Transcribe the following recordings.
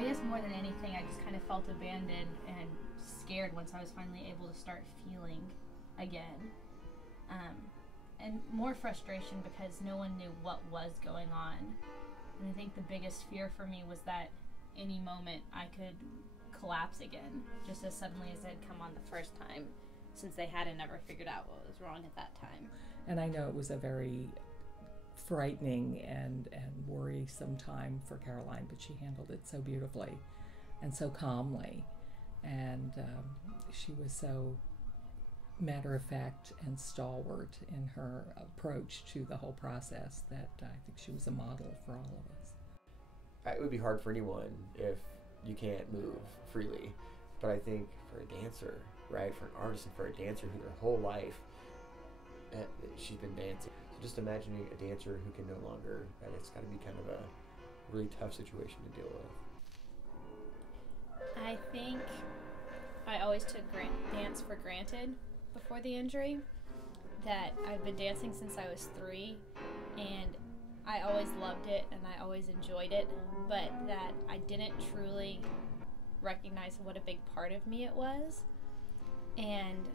I guess more than anything, I just kind of felt abandoned and scared once I was finally able to start feeling again. And more frustration because no one knew what was going on. And I think the biggest fear for me was that any moment I could collapse again, just as suddenly as it had come on the first time, since they hadn't ever figured out what was wrong at that time. And I know it was a very frightening and worrisome time for Caroline, but she handled it so beautifully and so calmly. And she was so matter of fact and stalwart in her approach to the whole process that I think she was a model for all of us. It would be hard for anyone if you can't move freely, but I think for a dancer, right, for an artist and for a dancer who their whole life she's been dancing. So just imagining a dancer who can no longer, right, it's got to be kind of a really tough situation to deal with. I think I always took dance for granted before the injury, that I've been dancing since I was 3, and I always loved it and I always enjoyed it, but that I didn't truly recognize what a big part of me it was. And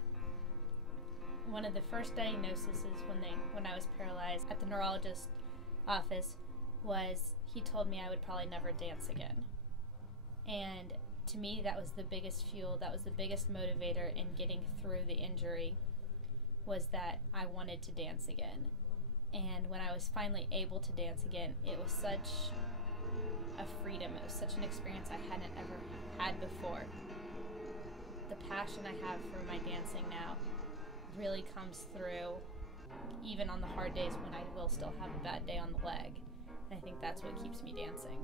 one of the first diagnoses when I was paralyzed at the neurologist's office was he told me I would probably never dance again. And to me, that was the biggest fuel, that was the biggest motivator in getting through the injury, was that I wanted to dance again. And when I was finally able to dance again, it was such a freedom, it was such an experience I hadn't ever had before. The passion I have for my dancing now really comes through, even on the hard days when I will still have a bad day on the leg. And I think that's what keeps me dancing.